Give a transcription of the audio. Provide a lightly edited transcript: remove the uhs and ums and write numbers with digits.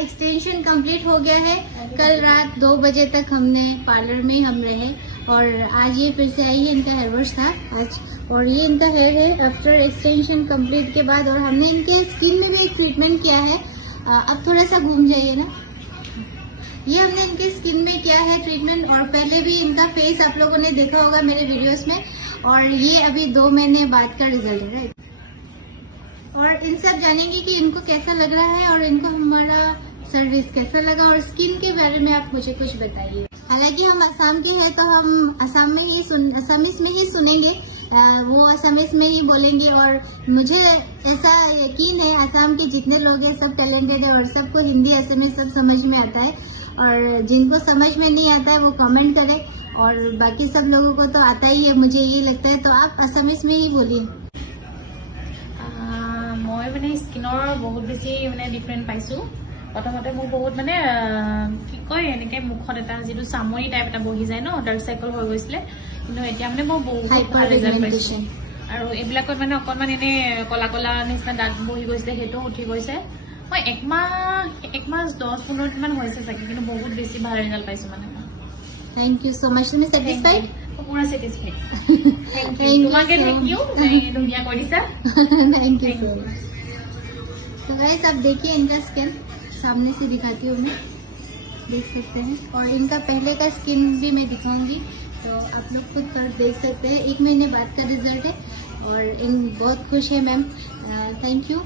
Extension complete हो गया है। कल रात 2 बजे तक हमने पार्लर में हम रहे और आज ये फिर से आई है। इनका हेयर वॉश था आज और ये इनका हेयर है आफ्टर एक्सटेंशन कंप्लीट के बाद। और हमने इनके स्किन में भी एक ट्रीटमेंट किया है। अब थोड़ा सा घूम जाइए ना। ये हमने इनके स्किन में किया है ट्रीटमेंट और पहले भी इनका फेस आप लोगों ने देखा होगा मेरे वीडियोस में। और ये अभी 2 महीने बाद का रिजल्ट है, राइट। और इन सब जानेंगे कि इनको कैसा लग रहा है और इनको हमारा सर्विस कैसा लगा और स्किन के बारे में आप मुझे कुछ बताइए। हालांकि हम असम के हैं तो हम असमीज में ही सुनेंगे, वो असमीज में ही बोलेंगे। और मुझे ऐसा यकीन है असम के जितने लोग हैं सब टैलेंटेड है और सबको हिंदी असमीज सब समझ में आता है। और जिनको समझ में नहीं आता है वो कमेंट करें और बाकी सब लोगों को तो आता ही है, मुझे ये लगता है। तो आप असमीज में ही बोलिए। मैं माने स्किनर बहुत बेसी माने डिफरेंट पाइছো। प्रथमते मोर बहुत माने कि कय এনেকে মুখত এটা যেটো সামৰি টাইপ এটা বহি যায় ন, ডাৰ্ক সাইকেল হৈ গৈছিলে, কিন্তু এতিয়া মানে মই বহুত ভাল ৰিজাল্ট পাইছো। আৰু এইবিলাকত মানে অকনমান এনে কলা কলা নিচিনা দাঁত বহি গৈছিলে, হেটো উঠি গৈছে। মই এক মাহ 10-15 দিন মান হৈছে চাগে, কিন্তু বহুত বেছি ভাল ৰিজাল্ট পাইছো মানে। Thank you so much. তুমি স্যাটিসফাইড? पूरा सेटिस्फाइड। Thank you. तुम्हारे थैंक यू, मैं दुनिया को दिसा। Thank you so much. तो गाइस आप देखिए इनका स्किन सामने से दिखाती हूँ मैं, देख सकते हैं। और इनका पहले का स्किन भी मैं दिखाऊंगी तो आप लोग खुद कर देख सकते हैं। 1 महीने बाद का रिजल्ट है और इन बहुत खुश है मैम। Thank you.